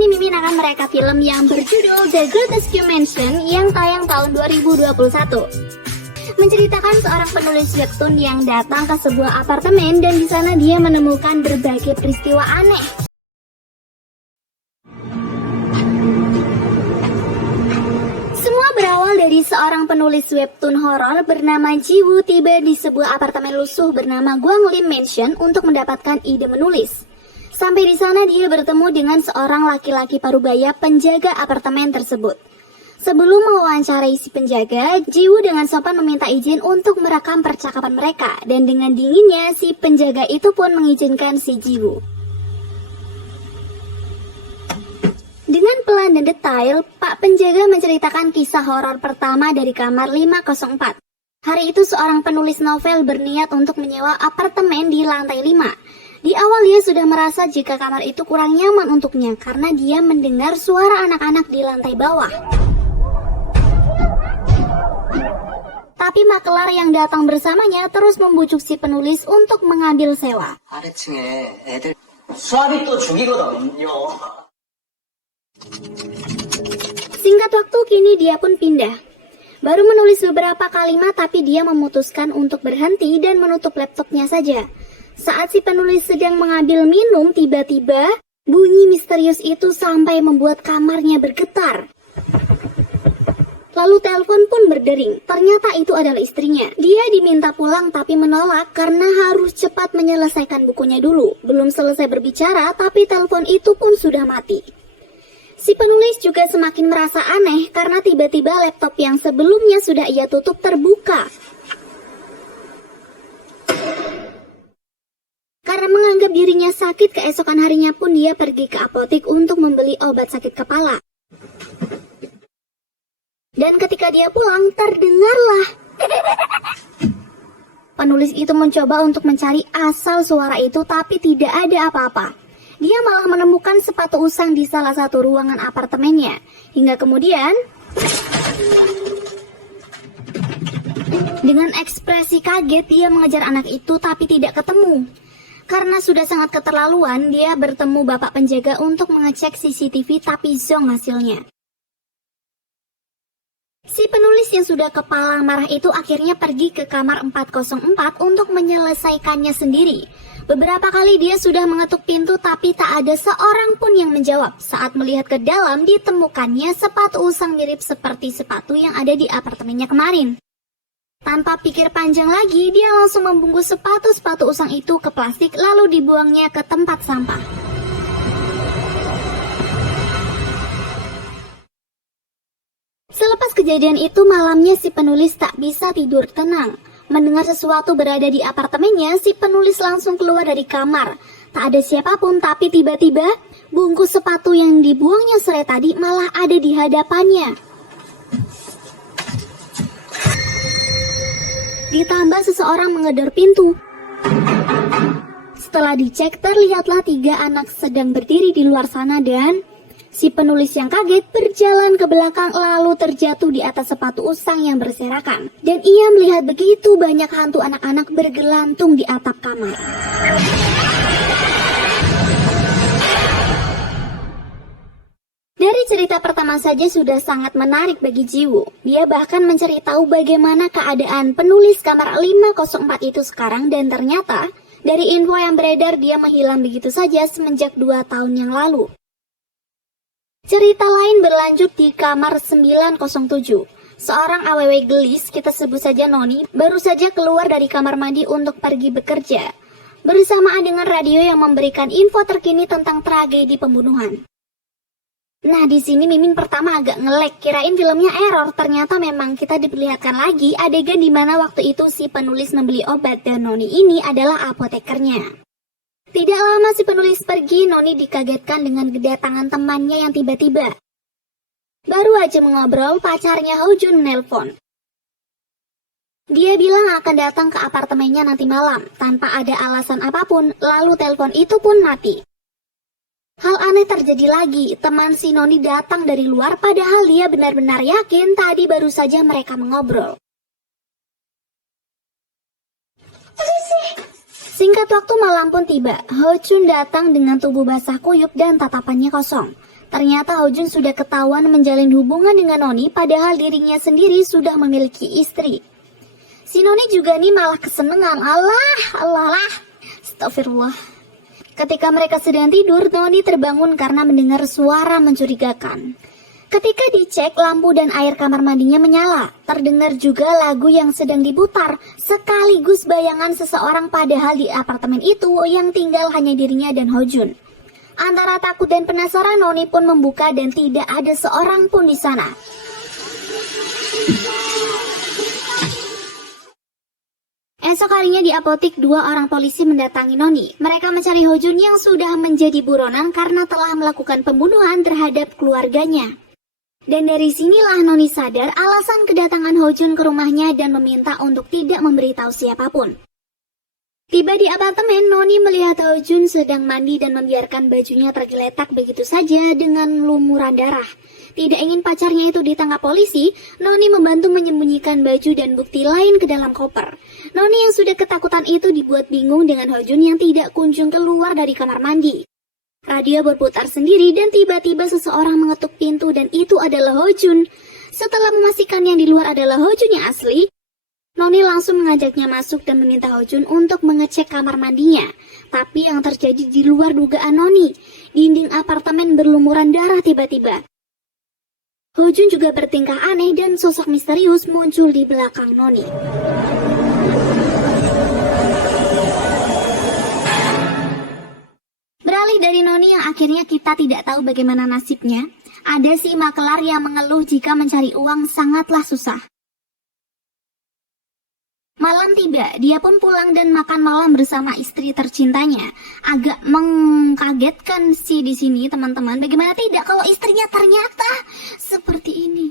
ini Mimin akan mereka film yang berjudul The Grotesque Mansion yang tayang tahun 2021. Menceritakan seorang penulis webtoon yang datang ke sebuah apartemen dan di sana dia menemukan berbagai peristiwa aneh. Semua berawal dari seorang penulis webtoon horor bernama Jiwoo tiba di sebuah apartemen lusuh bernama Gwanglim Mansion untuk mendapatkan ide menulis. Sampai di sana dia bertemu dengan seorang laki-laki parubaya penjaga apartemen tersebut. Sebelum mewawancarai si penjaga, Jiwoo dengan sopan meminta izin untuk merekam percakapan mereka dan dengan dinginnya si penjaga itu pun mengizinkan si Jiwoo. Dengan pelan dan detail, Pak Penjaga menceritakan kisah horor pertama dari kamar 504. Hari itu seorang penulis novel berniat untuk menyewa apartemen di lantai 5. Di awal dia sudah merasa jika kamar itu kurang nyaman untuknya karena dia mendengar suara anak-anak di lantai bawah. Tapi makelar yang datang bersamanya terus membujuk si penulis untuk mengambil sewa. 아래층에 애들 수압이 또 죽이거든요. Singkat waktu kini dia pun pindah. Baru menulis beberapa kalimat tapi dia memutuskan untuk berhenti dan menutup laptopnya saja. Saat si penulis sedang mengambil minum, tiba-tiba bunyi misterius itu sampai membuat kamarnya bergetar. Lalu telepon pun berdering. Ternyata itu adalah istrinya. Dia diminta pulang tapi menolak karena harus cepat menyelesaikan bukunya dulu. Belum selesai berbicara tapi telepon itu pun sudah mati. Si penulis juga semakin merasa aneh karena tiba-tiba laptop yang sebelumnya sudah ia tutup terbuka. Karena menganggap dirinya sakit, keesokan harinya pun dia pergi ke apotek untuk membeli obat sakit kepala. Dan ketika dia pulang, terdengarlah. Penulis itu mencoba untuk mencari asal suara itu, tapi tidak ada apa-apa. Dia malah menemukan sepatu usang di salah satu ruangan apartemennya. Hingga kemudian, dengan ekspresi kaget, dia mengejar anak itu tapi tidak ketemu. Karena sudah sangat keterlaluan, dia bertemu bapak penjaga untuk mengecek CCTV tapi zong hasilnya. Si penulis yang sudah kepala marah itu akhirnya pergi ke kamar 404 untuk menyelesaikannya sendiri. Beberapa kali dia sudah mengetuk pintu tapi tak ada seorang pun yang menjawab. Saat melihat ke dalam ditemukannya sepatu usang mirip seperti sepatu yang ada di apartemennya kemarin. Tanpa pikir panjang lagi, dia langsung membungkus sepatu-sepatu usang itu ke plastik lalu dibuangnya ke tempat sampah. Selepas kejadian itu, malamnya si penulis tak bisa tidur tenang. Mendengar sesuatu berada di apartemennya, si penulis langsung keluar dari kamar. Tak ada siapapun, tapi tiba-tiba bungkus sepatu yang dibuangnya sore tadi malah ada di hadapannya. Ditambah seseorang menggedor pintu. Setelah dicek, terlihatlah 3 anak sedang berdiri di luar sana dan si penulis yang kaget berjalan ke belakang lalu terjatuh di atas sepatu usang yang berserakan. Dan ia melihat begitu banyak hantu anak-anak bergelantung di atap kamar. Dari cerita pertama saja sudah sangat menarik bagi Jiwoo. Dia bahkan mencari tahu bagaimana keadaan penulis kamar 504 itu sekarang dan ternyata dari info yang beredar dia menghilang begitu saja semenjak 2 tahun yang lalu. Cerita lain berlanjut di kamar 907. Seorang aww gelis, kita sebut saja Noni, baru saja keluar dari kamar mandi untuk pergi bekerja. Bersamaan dengan radio yang memberikan info terkini tentang tragedi pembunuhan. Nah, di sini Mimin pertama agak nge-lag, kirain filmnya error, ternyata memang kita diperlihatkan lagi adegan di mana waktu itu si penulis membeli obat dan Noni ini adalah apotekernya. Tidak lama si penulis pergi, Noni dikagetkan dengan kedatangan temannya yang tiba-tiba. Baru aja mengobrol, pacarnya Ho-jun menelpon. Dia bilang akan datang ke apartemennya nanti malam, tanpa ada alasan apapun, lalu telepon itu pun mati. Hal aneh terjadi lagi, teman si Noni datang dari luar padahal dia benar-benar yakin tadi baru saja mereka mengobrol. Singkat waktu malam pun tiba. Ho Chun datang dengan tubuh basah kuyup dan tatapannya kosong. Ternyata Ho Chun sudah ketahuan menjalin hubungan dengan Noni padahal dirinya sendiri sudah memiliki istri. Si Noni juga nih malah kesenengan. Allah. Astagfirullah. Ketika mereka sedang tidur, Noni terbangun karena mendengar suara mencurigakan. Ketika dicek, lampu dan air kamar mandinya menyala. Terdengar juga lagu yang sedang diputar, sekaligus bayangan seseorang padahal di apartemen itu yang tinggal hanya dirinya dan Ho Chun. Antara takut dan penasaran, Noni pun membuka dan tidak ada seorang pun di sana. Esok harinya di apotik, 2 orang polisi mendatangi Noni. Mereka mencari Ho Chun yang sudah menjadi buronan karena telah melakukan pembunuhan terhadap keluarganya. Dan dari sinilah Noni sadar alasan kedatangan Ho Chun ke rumahnya dan meminta untuk tidak memberitahu siapapun. Tiba di apartemen, Noni melihat Ho Chun sedang mandi dan membiarkan bajunya tergeletak begitu saja dengan lumuran darah. Tidak ingin pacarnya itu ditangkap polisi, Noni membantu menyembunyikan baju dan bukti lain ke dalam koper. Noni yang sudah ketakutan itu dibuat bingung dengan Ho Chun yang tidak kunjung keluar dari kamar mandi. Radio berputar sendiri dan tiba-tiba seseorang mengetuk pintu dan itu adalah Ho Chun. Setelah memastikan yang di luar adalah Ho Chun yang asli, Noni langsung mengajaknya masuk dan meminta Ho Chun untuk mengecek kamar mandinya. Tapi yang terjadi di luar dugaan Noni. Dinding apartemen berlumuran darah tiba-tiba. Ho Chun juga bertingkah aneh dan sosok misterius muncul di belakang Noni. Beralih dari Noni yang akhirnya kita tidak tahu bagaimana nasibnya, ada si makelar yang mengeluh jika mencari uang sangatlah susah. Malam tiba, dia pun pulang dan makan malam bersama istri tercintanya. Agak mengkagetkan sih di sini teman-teman. Bagaimana tidak kalau istrinya ternyata seperti ini.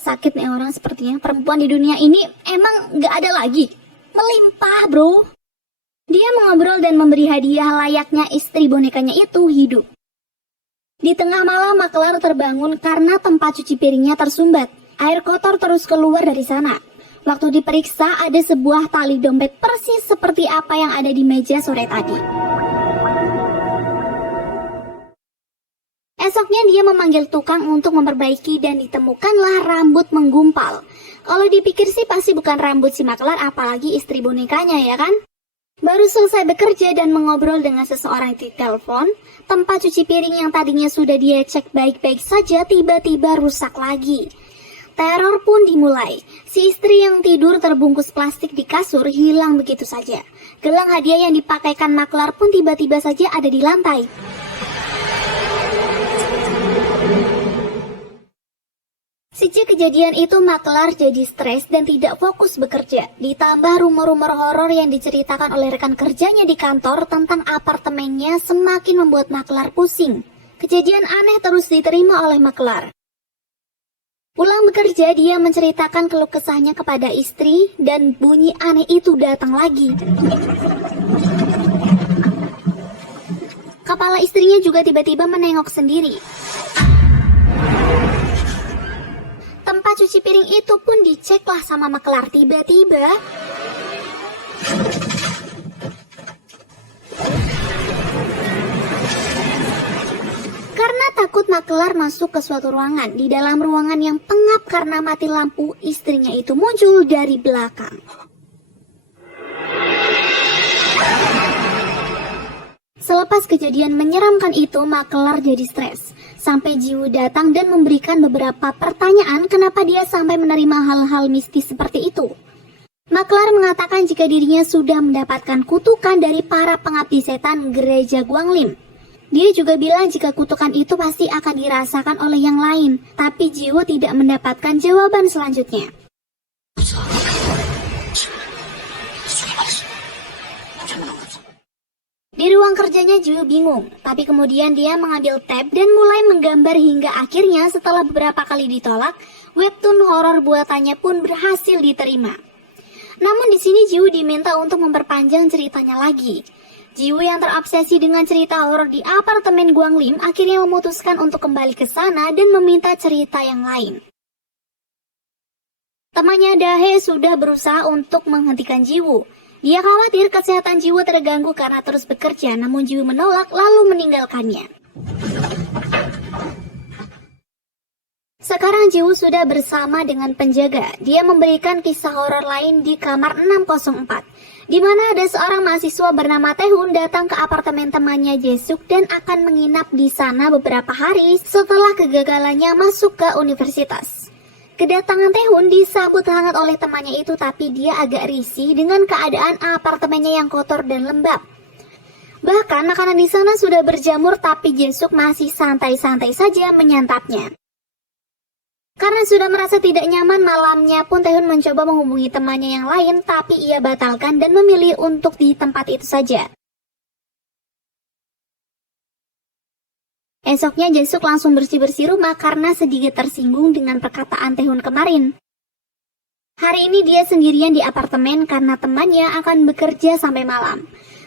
Sakit nih orang sepertinya. Perempuan di dunia ini emang gak ada lagi. Melimpah bro. Dia mengobrol dan memberi hadiah layaknya istri bonekanya itu hidup. Di tengah malam makelar terbangun karena tempat cuci piringnya tersumbat. Air kotor terus keluar dari sana. Waktu diperiksa ada sebuah tali dompet persis seperti apa yang ada di meja sore tadi. Esoknya dia memanggil tukang untuk memperbaiki dan ditemukanlah rambut menggumpal. Kalau dipikir sih pasti bukan rambut si makelar apalagi istri bonekanya ya kan? Baru selesai bekerja dan mengobrol dengan seseorang di telepon, tempat cuci piring yang tadinya sudah dia cek baik-baik saja tiba-tiba rusak lagi. Teror pun dimulai. Si istri yang tidur terbungkus plastik di kasur hilang begitu saja. Gelang hadiah yang dipakaikan makelar pun tiba-tiba saja ada di lantai. Sejak kejadian itu makelar jadi stres dan tidak fokus bekerja. Ditambah rumor-rumor horor yang diceritakan oleh rekan kerjanya di kantor tentang apartemennya semakin membuat makelar pusing. Kejadian aneh terus diterima oleh makelar. Pulang bekerja, dia menceritakan keluh kesahnya kepada istri dan bunyi aneh itu datang lagi. Kepala istrinya juga tiba-tiba menengok sendiri. Tempat cuci piring itu pun diceklah sama makelar tiba-tiba. Karena takut makelar masuk ke suatu ruangan. Di dalam ruangan yang pengap karena mati lampu, istrinya itu muncul dari belakang. Selepas kejadian menyeramkan itu, makelar jadi stres. Sampai Jiwoo datang dan memberikan beberapa pertanyaan kenapa dia sampai menerima hal-hal mistis seperti itu. Makelar mengatakan jika dirinya sudah mendapatkan kutukan dari para pengabdi setan gereja Guanglim. Dia juga bilang jika kutukan itu pasti akan dirasakan oleh yang lain, tapi Jiwoo tidak mendapatkan jawaban selanjutnya. Di ruang kerjanya Jiwoo bingung, tapi kemudian dia mengambil tab dan mulai menggambar hingga akhirnya setelah beberapa kali ditolak, webtoon horor buatannya pun berhasil diterima. Namun di sini Jiwoo diminta untuk memperpanjang ceritanya lagi. Jiwoo yang terobsesi dengan cerita horor di apartemen Guanglim akhirnya memutuskan untuk kembali ke sana dan meminta cerita yang lain. Temannya Dahe sudah berusaha untuk menghentikan Jiwoo. Dia khawatir kesehatan Jiwoo terganggu karena terus bekerja, namun Jiwoo menolak lalu meninggalkannya. Sekarang Jiwoo sudah bersama dengan penjaga. Dia memberikan kisah horor lain di kamar 604, di mana ada seorang mahasiswa bernama Taehoon datang ke apartemen temannya Jae-suk dan akan menginap di sana beberapa hari setelah kegagalannya masuk ke universitas. Kedatangan Taehoon disambut hangat oleh temannya itu, tapi dia agak risih dengan keadaan apartemennya yang kotor dan lembab. Bahkan makanan di sana sudah berjamur, tapi Jae-suk masih santai-santai saja menyantapnya. Karena sudah merasa tidak nyaman, malamnya pun Taehoon mencoba menghubungi temannya yang lain, tapi ia batalkan dan memilih untuk di tempat itu saja. Esoknya Jae-suk langsung bersih-bersih rumah karena sedikit tersinggung dengan perkataan Taehoon kemarin. Hari ini dia sendirian di apartemen karena temannya akan bekerja sampai malam.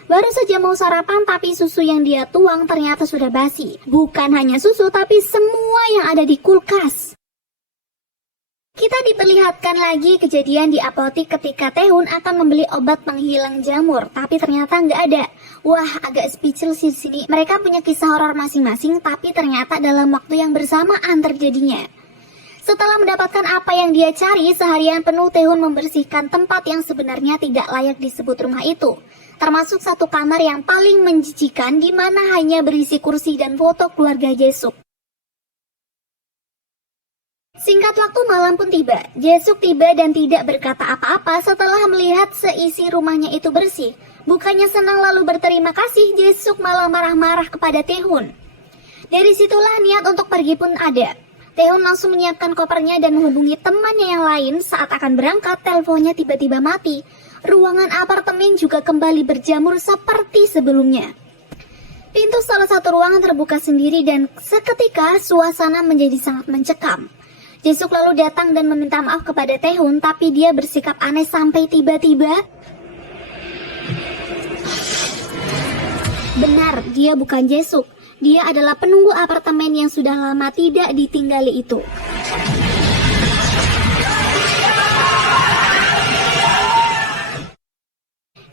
Baru saja mau sarapan, tapi susu yang dia tuang ternyata sudah basi. Bukan hanya susu, tapi semua yang ada di kulkas. Kita diperlihatkan lagi kejadian di apotik ketika Taehoon akan membeli obat penghilang jamur, tapi ternyata nggak ada. Wah, agak speechless di sini. Mereka punya kisah horor masing-masing, tapi ternyata dalam waktu yang bersamaan terjadinya. Setelah mendapatkan apa yang dia cari, seharian penuh Taehoon membersihkan tempat yang sebenarnya tidak layak disebut rumah itu. Termasuk satu kamar yang paling menjijikan, di mana hanya berisi kursi dan foto keluarga Jae-suk. Singkat waktu malam pun tiba. Jae-suk tiba dan tidak berkata apa-apa setelah melihat seisi rumahnya itu bersih. Bukannya senang lalu berterima kasih, Jae-suk malah marah-marah kepada Taehoon. Dari situlah niat untuk pergi pun ada. Taehoon langsung menyiapkan kopernya dan menghubungi temannya yang lain. Saat akan berangkat, teleponnya tiba-tiba mati. Ruangan apartemen juga kembali berjamur seperti sebelumnya. Pintu salah satu ruangan terbuka sendiri dan seketika suasana menjadi sangat mencekam. Jae-suk lalu datang dan meminta maaf kepada Taehoon, tapi dia bersikap aneh sampai tiba-tiba... Benar, dia bukan Jae-suk. Dia adalah penunggu apartemen yang sudah lama tidak ditinggali itu.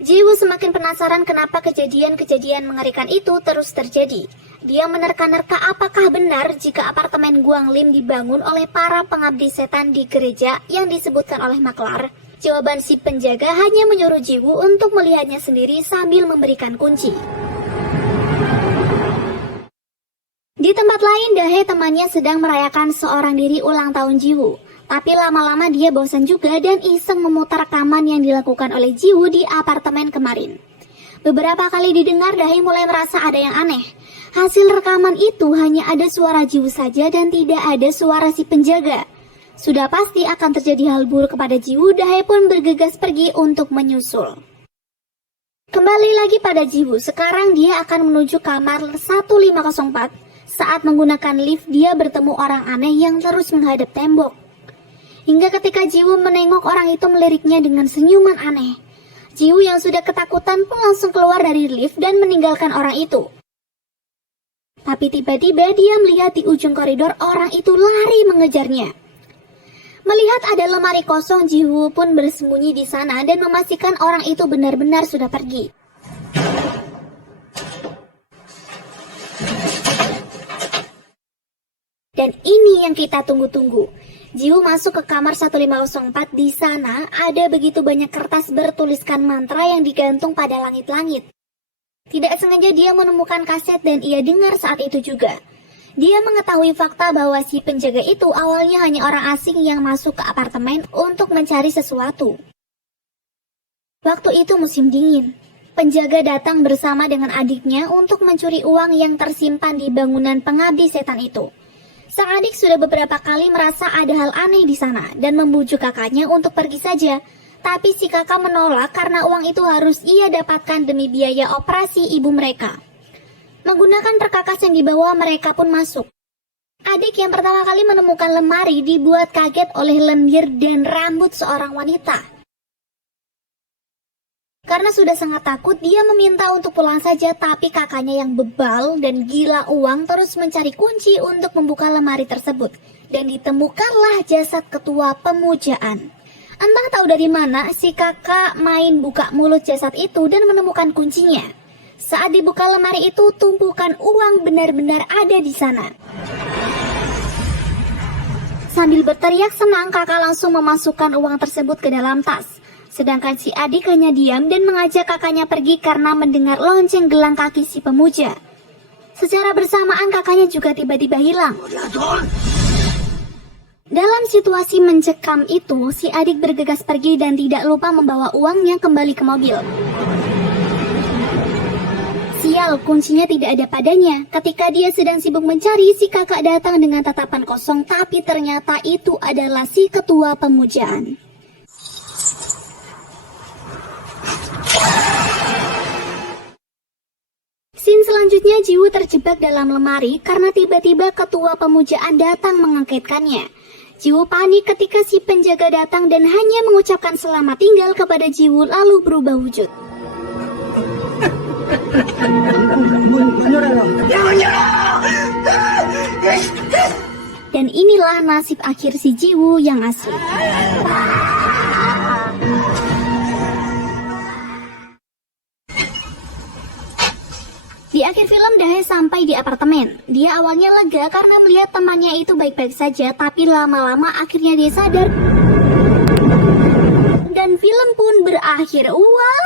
Jiwoo semakin penasaran kenapa kejadian-kejadian mengerikan itu terus terjadi. Dia menerka-nerka apakah benar jika apartemen Guanglim dibangun oleh para pengabdi setan di gereja yang disebutkan oleh maklar. Jawaban si penjaga hanya menyuruh Jiwoo untuk melihatnya sendiri sambil memberikan kunci. Di tempat lain, Dae temannya sedang merayakan seorang diri ulang tahun Jiwoo. Tapi lama-lama dia bosan juga dan iseng memutar rekaman yang dilakukan oleh Jiwoo di apartemen kemarin. Beberapa kali didengar, Dae mulai merasa ada yang aneh. Hasil rekaman itu hanya ada suara Jiwoo saja dan tidak ada suara si penjaga. Sudah pasti akan terjadi hal buruk kepada Jiwoo, Dae pun bergegas pergi untuk menyusul. Kembali lagi pada Jiwoo, sekarang dia akan menuju kamar 1504. Saat menggunakan lift, dia bertemu orang aneh yang terus menghadap tembok. Hingga ketika Jiwoo menengok, orang itu meliriknya dengan senyuman aneh. Jiwoo yang sudah ketakutan pun langsung keluar dari lift dan meninggalkan orang itu. Tapi tiba-tiba dia melihat di ujung koridor orang itu lari mengejarnya. Melihat ada lemari kosong, Jiwoo pun bersembunyi di sana dan memastikan orang itu benar-benar sudah pergi. Dan ini yang kita tunggu-tunggu. Jiwoo masuk ke kamar 1504. Di sana ada begitu banyak kertas bertuliskan mantra yang digantung pada langit-langit. Tidak sengaja dia menemukan kaset dan ia dengar saat itu juga. Dia mengetahui fakta bahwa si penjaga itu awalnya hanya orang asing yang masuk ke apartemen untuk mencari sesuatu. Waktu itu musim dingin. Penjaga datang bersama dengan adiknya untuk mencuri uang yang tersimpan di bangunan pengabdi setan itu. Sang adik sudah beberapa kali merasa ada hal aneh di sana dan membujuk kakaknya untuk pergi saja. Tapi si kakak menolak karena uang itu harus ia dapatkan demi biaya operasi ibu mereka. Menggunakan perkakas yang dibawa, mereka pun masuk. Adik yang pertama kali menemukan lemari dibuat kaget oleh lendir dan rambut seorang wanita. Karena sudah sangat takut, dia meminta untuk pulang saja, tapi kakaknya yang bebal dan gila uang terus mencari kunci untuk membuka lemari tersebut. Dan ditemukanlah jasad ketua pemujaan. Entah tahu dari mana si kakak main buka mulut jasad itu dan menemukan kuncinya. Saat dibuka lemari itu, tumpukan uang benar-benar ada di sana. Sambil berteriak senang, kakak langsung memasukkan uang tersebut ke dalam tas. Sedangkan si adik hanya diam dan mengajak kakaknya pergi karena mendengar lonceng gelang kaki si pemuja. Secara bersamaan kakaknya juga tiba-tiba hilang. Dalam situasi mencekam itu, si adik bergegas pergi dan tidak lupa membawa uangnya kembali ke mobil. Sial, kuncinya tidak ada padanya. Ketika dia sedang sibuk mencari, si kakak datang dengan tatapan kosong, tapi ternyata itu adalah si ketua pemujaan. Scene selanjutnya, Jiwoo terjebak dalam lemari karena tiba-tiba ketua pemujaan datang mengagetkannya. Jiwoo panik ketika si penjaga datang dan hanya mengucapkan selamat tinggal kepada Jiwoo lalu berubah wujud. Dan inilah nasib akhir si Jiwoo yang asli. Di akhir film, Dae sampai di apartemen. Dia awalnya lega karena melihat temannya itu baik-baik saja, tapi lama-lama akhirnya dia sadar. Dan film pun berakhir. Wow!